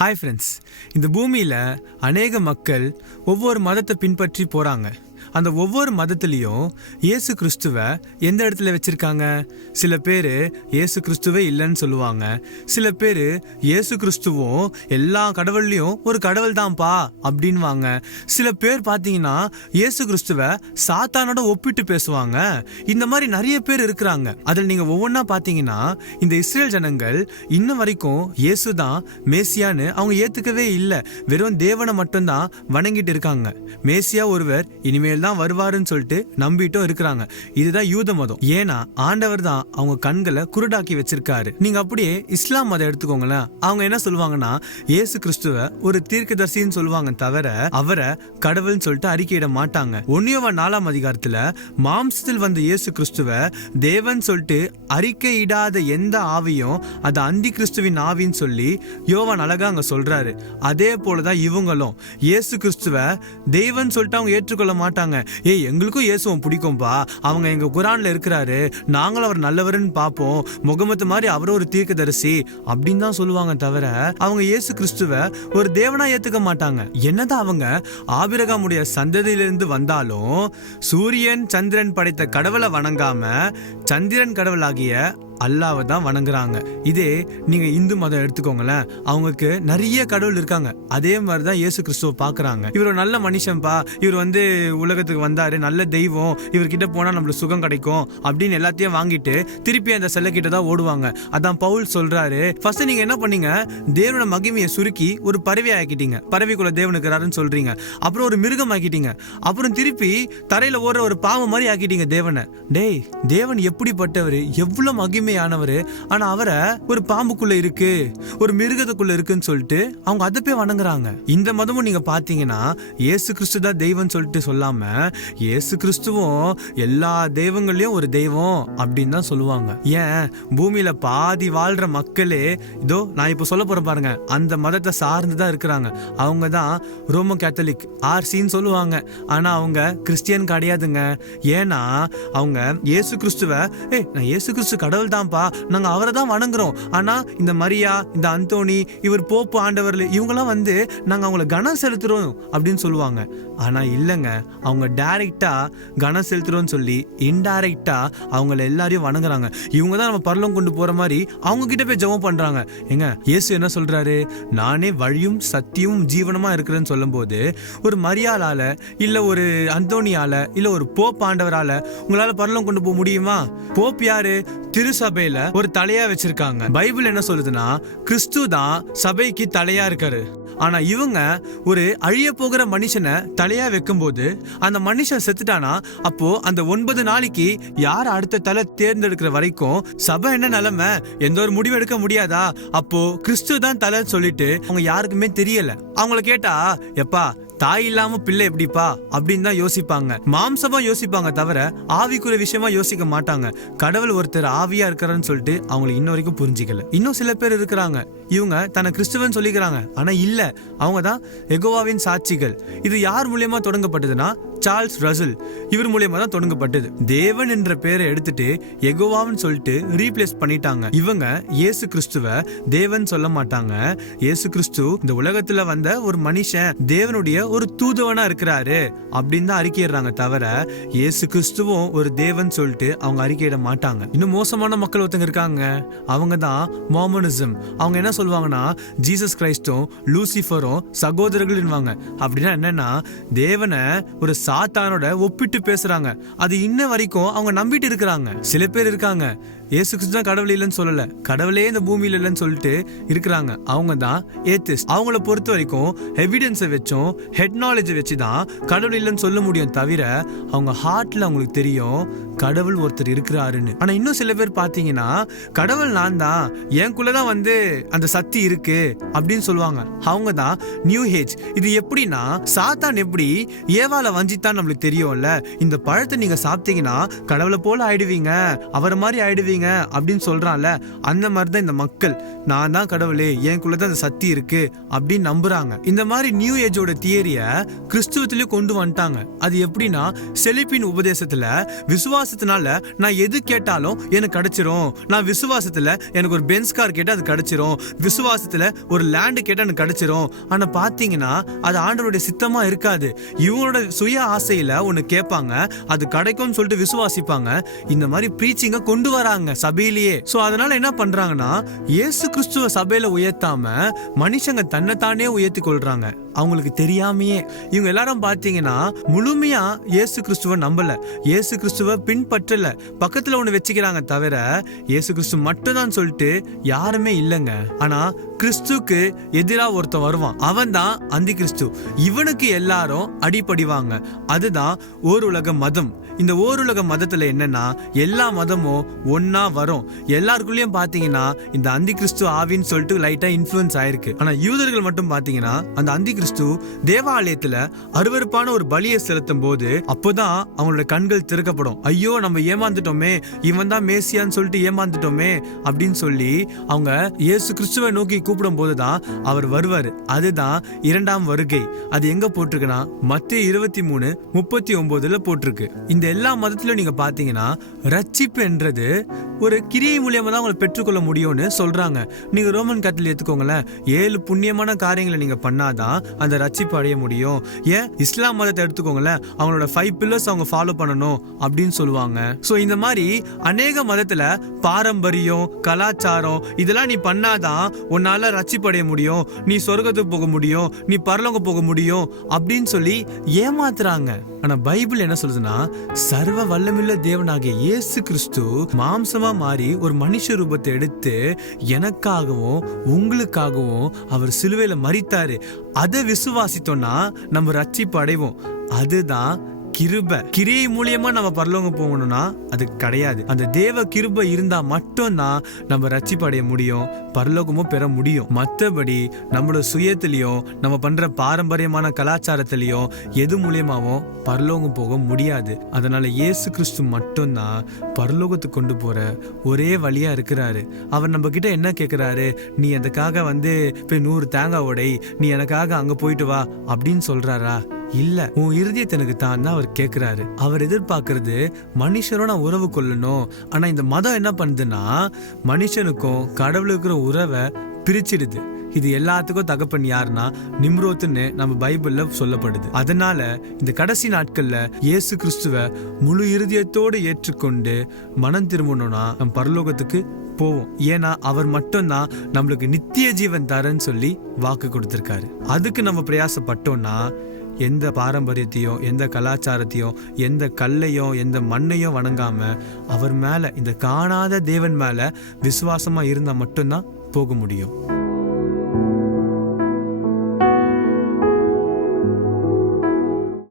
Hi friends, இந்த பூமியில் அநேக மக்கள் ஒவ்வொரு மதத்தை பின்பற்றி போகிறாங்க. அந்த ஒவ்வொரு மதத்துலேயும் இயேசு கிறிஸ்துவை எந்த இடத்துல வச்சுருக்காங்க? சில பேர் இயேசு கிறிஸ்துவே இல்லைன்னு சொல்லுவாங்க. சில பேர் இயேசு கிறிஸ்துவும் எல்லா கடவுள்லேயும் ஒரு கடவுள் தான்ப்பா அப்படின்வாங்க. சில பேர் பார்த்தீங்கன்னா இயேசு கிறிஸ்துவை சாத்தானோட ஒப்பிட்டு பேசுவாங்க. இந்த மாதிரி நிறைய பேர் இருக்கிறாங்க. அதில் நீங்கள் ஒவ்வொன்றா பார்த்தீங்கன்னா இந்த இஸ்ரேல் ஜனங்கள் இன்னும் வரைக்கும் இயேசு தான் மேசியான்னு அவங்க ஏற்றுக்கவே இல்லை. வெறும் தேவனை மட்டும்தான் வணங்கிட்டு இருக்காங்க. மேசியா ஒருவர் இனிமேல் தான் வருவாருன்னு சொல்லிட்டு நம்பிட்டும் இருக்கிறாங்க. இதுதான் யூத மதம். ஏன்னா ஆண்டவர் தான் அவங்க கண்களை குருடாக்கி வச்சிருக்காரு. நீங்க அப்படியே இஸ்லாம் மதம் எடுத்துக்கோங்களேன். அவங்க என்ன சொல்லுவாங்கன்னா இயேசு கிறிஸ்துவ ஒரு தீர்க்கதரிசின்னு சொல்லுவாங்க, தவிர அவரை கடவுள்னு சொல்லிட்டு அறிக்கையிட மாட்டாங்க. 1 யோவான் 4ஆம் அதிகாரத்துல மாம்சத்தில் வந்த இயேசு கிறிஸ்துவ தேவன் சொல்லிட்டு அறிக்கையிடாத எந்த ஆவியும் அது அந்தி கிறிஸ்துவின் ஆவின்னு சொல்லி யோவான் அழகா அங்க சொல்றாரு. அதே போலதான் இவங்களும் இயேசு கிறிஸ்துவ தெய்வன் சொல்லிட்டு அவங்க ஏற்றுக்கொள்ள மாட்டாங்க. எங்களுக்கும் இயேசுவும் பிடிக்கும்பா, அவங்க எங்க குரான்ல இருக்கிறாரு, நாங்களும் அவர் நல்லவர்னு பார்ப்போம், முகமது மாதிரி அவரும் ஒரு தீர்க்கதரிசி அப்படின்னு தான் சொல்லுவாங்க, தவிர அவங்க இயேசு கிறிஸ்துவ ஒரு தேவனா ஏத்துக்க மாட்டாங்க. என்னதான் அவங்க ஆபிரகாமுடைய சந்ததியிலிருந்து வந்தாலும் சூரியன் சந்திரன் படைத்த கடவுளை வணங்காம சந்திரன் கடவுளாகிய அல்லாவை தான் வணங்குறாங்க. இதே நீங்க இந்து மதம் எடுத்துக்கோங்களேன், அவங்களுக்கு நிறைய கடவுள் இருக்காங்க. அதே மாதிரிதான் இயேசு கிறிஸ்துவ பாக்குறாங்க. இவர் நல்ல மனுஷன்பா, இவர் உலகத்துக்கு வந்தாரு, நல்ல தெய்வம், இவர்கிட்ட போனா நம்மளுக்கு சுகம் கிடைக்கும் அப்படின்னு எல்லாத்தையும் வாங்கிட்டு திருப்பி அந்த செல்ல கிட்ட தான் ஓடுவாங்க. அதான் பவுல் சொல்றாரு, ஃபர்ஸ்ட் நீங்க என்ன பண்ணீங்க, தேவனோட மகிமையை சுருக்கி ஒரு பறவை ஆக்கிட்டீங்க, பறவைக்குள்ள தேவனுக்குறாருன்னு சொல்றீங்க. அப்புறம் ஒரு மிருகம் ஆக்கிட்டீங்க. அப்புறம் திருப்பி தரையில ஓடுற ஒரு பாம்பு மாதிரி ஆக்கிட்டீங்க தேவனை. டேய், தேவன் எப்படிப்பட்டவர், எவ்வளவு மகிமை ஆனவரு, ஆனா அவரை ஒரு பாம்புக்குள்ள இருக்கு, ஒரு மிருகத்துக்குள்ள இருக்குன்னு சொல்லிட்டு அவங்க அதை போய் வணங்குறாங்க. இந்த மதமும் நீங்க பாத்தீங்கன்னா இயேசு கிறிஸ்து தான் தெய்வம் சொல்லிட்டு சொல்லாம இயேசு கிறிஸ்துவும் எல்லா தெய்வங்களையும் ஒரு தெய்வம் அப்படின்னு தான் சொல்லுவாங்க. ஏன் பூமியில பாதி வாழ்ற மக்களே இதோ நான் இப்ப சொல்ல போற பாருங்க, அந்த மதத்தை சார்ந்துதான் இருக்கிறாங்க. அவங்க தான் ரோம கேத்தலிக் ஆர்சின்னு சொல்லுவாங்க. ஆனா அவங்க கிறிஸ்டியன் கிடையாதுங்க. ஏன்னா அவங்க இயேசு கிறிஸ்துவ நான் இயேசு கிறிஸ்து கடவுள் தான்ப்பா, நாங்க அவரை தான் வணங்குறோம், ஆனா இந்த மரியா, இந்த அந்தோனி, இவர் போப்பு ஆண்டவர், இவங்கெல்லாம் நாங்க அவங்கள கனம் செலுத்துறோம் அப்படின்னு சொல்லுவாங்க. ஆனா இல்லைங்க, அவங்க டைரக்டா கனம் செலுத்துறோம்னு சொல்லி இன்டைரக்டா அவங்கள எல்லாரையும் வணங்குறாங்க. இவங்க தான் நம்ம பரலோகம் கொண்டு போற மாதிரி அவங்க கிட்ட போய் ஜெபம் பண்றாங்க. எங்க இயேசு என்ன சொல்றாரு, நானே வழியும் சத்தியமும் ஜீவனமா இருக்கிறேன்னு சொல்லும் போது ஒரு மரியாளால இல்ல ஒரு அந்தோனியால இல்ல ஒரு போப் ஆண்டவரால உங்களால பரலோகம் கொண்டு போக முடியுமா? போப் யாரு? திருசபையில ஒரு தலையா வச்சிருக்காங்க. பைபிள் என்ன சொல்லுதுன்னா கிறிஸ்து தான் சபைக்கு தலையா இருக்காரு. ஆனா இவங்க ஒரு அழிய போகிற மனுஷனை தலையா வைக்கும் போது அந்த மனுஷன் செத்துட்டானா அப்போ அந்த 9 நாளைக்கு யார் அடுத்த தலை தேர்ந்தெடுக்கிற வரைக்கும் சபை என்ன நிலைமை, எந்த ஒரு முடிவு எடுக்க முடியாதா? அப்போ கிறிஸ்து தான் தலை சொல்லிட்டு அவங்க யாருக்குமே தெரியல. அவங்கள கேட்டா எப்பா தாய் இல்லாம பிள்ளை எப்படிப்பா அப்படின்னு தான் யோசிப்பாங்க. மாம்சமா யோசிப்பாங்க, தவிர ஆவிக்குரிய விஷயமா யோசிக்க மாட்டாங்க. கடவுள் ஒருத்தர் ஆவியா இருக்கிறான்னு சொல்லிட்டு அவங்களுக்கு இன்ன வரைக்கும் புரிஞ்சிக்கல. இன்னும் சில பேர் இருக்கிறாங்க, இவங்க தன்னை கிறிஸ்துவன் சொல்லிக்கிறாங்க, ஆனா இல்ல, அவங்க தான் யெகோவாவின் சாட்சிகள். இது யார் மூலியமா தொடங்கப்பட்டதுன்னா சார்ல்ஸ் ரசல், இவர் மூலியமா தான் தொடங்கப்பட்டது. தேவன் என்ற பேரை எடுத்துட்டு யெகோவான்னு சொல்லிட்டு ரீப்ளேஸ் பண்ணிட்டாங்க. இவங்க இயேசு கிறிஸ்துவ தேவன் சொல்ல மாட்டாங்க. இயேசு கிறிஸ்து இந்த உலகத்துல வந்த ஒரு மனுஷன், தேவனுடைய ஒரு தூதுவனா இருக்கிறாரு அப்படின்னு தான் அறிக்கையிடுறாங்க, தவிர இயேசு கிறிஸ்துவும் ஒரு தேவன் சொல்லிட்டு அவங்க அறிக்கையிட மாட்டாங்க. இன்னும் மோசமான மக்கள் ஒருத்தங்க இருக்காங்க, அவங்க தான் மார்மனிசம். அவங்க என்ன சொல்லுவாங்கன்னா ஜீசஸ் கிரைஸ்டும் லூசிஃபரும் சகோதரர்கள். அப்படின்னா என்னன்னா தேவனை ஒரு சாத்தானோட ஒப்பிட்டு பேசுறாங்க. அது இன்ன வரைக்கும் அவங்க நம்பிட்டு இருக்கிறாங்க. சில பேர் இருக்காங்க இயேசு கிறிஸ்து தான் கடவுள் இல்லைன்னு சொல்லல, கடவுளே இந்த பூமியில இல்லைன்னு சொல்லிட்டு இருக்கிறாங்க. அவங்க தான் ஏத்திஸ்ட். அவங்கள பொறுத்த வரைக்கும் எவிடன்ஸை வச்சும் ஹெட் நாலேஜை வச்சு தான் கடவுள் இல்லைன்னு சொல்ல முடியும், தவிர அவங்க ஹார்ட்ல அவங்களுக்கு தெரியும் கடவுள் ஒருத்தர் இருக்கிறாருன்னு. ஆனா இன்னும் சில பேர் பாத்தீங்கன்னா கடவுள் நான் தான், எனக்குள்ளதான் அந்த சக்தி இருக்கு அப்படின்னு சொல்லுவாங்க. அவங்க தான் நியூ ஏஜ். இது எப்படின்னா சாத்தான் எப்படி ஏவால வஞ்சித்தான் நம்மளுக்கு தெரியும்ல, இந்த பழத்தை நீங்க சாப்பிட்டீங்கன்னா கடவுளை போல ஆயிடுவீங்க, அவரை மாதிரி ஆயிடுவீங்க அப்படின்னு சொல்றான்ல, அந்த மாதிரிதான் இந்த மக்கள் நான் தான் கடவுளே, எனக்குள்ளதான் அந்த சக்தி இருக்கு அப்படின்னு நம்புறாங்க. இந்த மாதிரி நியூ ஏஜோட தியரிய கிறிஸ்துவத்திலேயே கொண்டு வந்துட்டாங்க. அது எப்படின்னா செலிப்பின் உபதேசத்துல விசுவாச விசுவாசத்தினால நான் எது கேட்டாலும் எனக்கு கிடைச்சிரும். நான் விசுவாசத்துல எனக்கு ஒரு பென்ஸ் கார் கேட்டா அது கிடைச்சிரும். விசுவாசத்துல ஒரு லேண்ட் கேட்டா எனக்கு கிடைச்சிரும். ஆனா பாத்தீங்கன்னா அது ஆண்டவருடைய சித்தமா இருக்காது. இவங்களோட சுய ஆசையில ஒண்ணு கேட்பாங்க, அது கிடைக்கும்னு சொல்லிட்டு விசுவாசிப்பாங்க. இந்த மாதிரி பிரீச்சிங்க கொண்டு வராங்க சபையிலேயே. சோ அதனால என்ன பண்றாங்கன்னா, இயேசு கிறிஸ்துவ சபையில உயர்த்தாம மனுஷங்க தன்னைத்தானே உயர்த்தி கொள்றாங்க, அவங்களுக்கு தெரியாமையே. இவங்க எல்லாரும் பாத்தீங்கன்னா முழுமையா இயேசு கிறிஸ்துவ நம்பல, இயேசு கிறிஸ்துவ பின்பற்றல. பக்கத்துல ஒண்ணு வச்சுக்கிறாங்க தவிர இயேசு கிறிஸ்து மட்டும் தான் சொல்லிட்டு யாருமே இல்லைங்க. ஆனா கிறிஸ்துக்கு எதிரா ஒருத்தன் வருவான், அவன் தான் அந்தி கிறிஸ்து. இவனுக்கு எல்லாரும் அடிபடிவாங்க. அதுதான் ஓர் உலக மதம். இந்த ஓருலக மதத்துல என்னன்னா, எல்லா மதமும் ஒன்னா வரும். எல்லாருக்குள்ளயும் பாத்தீங்கன்னா இந்த அந்தி கிறிஸ்து ஆவின்னு சொல்லிட்டு லைட்டா இன்ஃப்ளூயன்ஸ் ஆயிருக்கு. ஆனா யூதர்கள் மட்டும் பாத்தீங்கன்னா அந்த அந்தி கிறிஸ்து தேவாலயத்துல அருவருப்பான ஒரு பலியை செலுத்தும் போது அப்போதான் அவங்களோட கண்கள் திறக்கப்படும். ஐயோ நம்ம ஏமாந்துட்டோமே, இவன் தான் மேசியான்னு சொல்லிட்டு ஏமாந்துட்டோமே அப்படின்னு சொல்லி அவங்க இயேசு கிறிஸ்துவை நோக்கி கூப்பிடும் போதுதான் அவர் வருவாரு. அதுதான் இரண்டாம் வருகை. அது எங்க போட்டிருக்குன்னா மத்தேயு 23:39 போட்டிருக்கு. இந்த எல்லா மதத்திலும் நீங்க பாத்தீங்கன்னா ரட்சிப்பு என்றது ஒரு கிரியை மூலியமா தான் உங்களை பெற்றுக்கொள்ள முடியும்னு சொல்றாங்க. நீங்க ரோமன் கேத்தலிக் எடுத்துக்கோங்களேன், 7 புண்ணியமான காரியங்களை நீங்க பண்ணாதான் அந்த ரட்சிப்பு அடைய முடியும். ஏன் இஸ்லாம் மதத்தை எடுத்துக்கோங்களேன், அவங்களோட 5 pillars அவங்க ஃபாலோ பண்ணணும் அப்படின்னு சொல்லுவாங்க. சோ இந்த மாதிரி அநேக மதத்துல பாரம்பரியம், கலாச்சாரம் இதெல்லாம் நீ பண்ணாதான் உன்னால ரட்சிப்பு அடைய முடியும், நீ சொர்க்கத்துக்கு போக முடியும், நீ பரலோகம் போக முடியும் அப்படின்னு சொல்லி ஏமாத்துறாங்க. ஆனா பைபிள் என்ன சொல்லுதுன்னா, சர்வ வல்லமையுள்ள தேவனாகிய இயேசு கிறிஸ்து மாம்சமா மாறி ஒரு மனுஷ ரூபத்தை எடுத்து எனக்காகவும் உங்களுக்காகவும் அவர் சிலுவையில மரித்தாரு. அதை விசுவாசித்தோம்னா நம்ம ரட்சிப்பு அடைவோம். அதுதான் கிருபை. கிரியை மூலியமா நம்ம பரலோகம் போகணும்னா அது கிடையாது. அந்த தேவ கிருபை இருந்தா மட்டும்தான் நம்ம ரட்சிப்பு அடைய முடியும், பரலோகமும் பெற முடியும். மற்றபடி நம்மளோட சுயத்திலையும் நம்ம பண்ற பாரம்பரியமான கலாச்சாரத்திலையும் எது மூலியமாவும் பரலோகம் போக முடியாது. அதனால இயேசு கிறிஸ்து மட்டும்தான் பரலோகத்துக்கு கொண்டு போற ஒரே வழியா இருக்கிறாரு. அவர் நம்ம கிட்ட என்ன கேட்கிறாரு, நீ அதுக்காக போய் 100 தேங்காய் உடை, நீ எனக்காக அங்க போயிட்டு வா அப்படின்னு சொல்றாரா? இல்ல, உன் இருதயத்தை எனக்கு தான் அவர் கேட்கிறாரு. அவர் எதிர்பார்க்கறது மனுஷரோட உறவு கொள்ளணும். ஆனா இந்த மதம் என்ன பண்ணுதுன்னா மனுஷனுக்கும் கடவுளுக்கு உறவை பிரிச்சிடுது. இது எல்லாத்துக்கும் தகப்பன் யாருன்னா நிம்ரோத்துன்னு நம்ம பைபிள்ல சொல்லப்படுது. அதனால இந்த கடைசி நாட்கள்ல இயேசு கிறிஸ்துவ முழு இருதயத்தோடு ஏற்றுக்கொண்டு மனம் திரும்பணும்னா நம்ம பரலோகத்துக்கு போவோம். ஏன்னா அவர் மட்டும்தான் நம்மளுக்கு நித்திய ஜீவன் தரன்னு சொல்லி வாக்கு கொடுத்திருக்காரு. அதுக்கு நம்ம பிரயாசப்பட்டோம்னா எந்த பாரம்பரியத்தையும், எந்த கலாச்சாரத்தையும், எந்த கல்லையும், எந்த மண்ணையும் வணங்காம அவர் மேல, இந்த காணாத தேவன் மேல விசுவாசமா இருந்தா மட்டும்தான் போக முடியும்.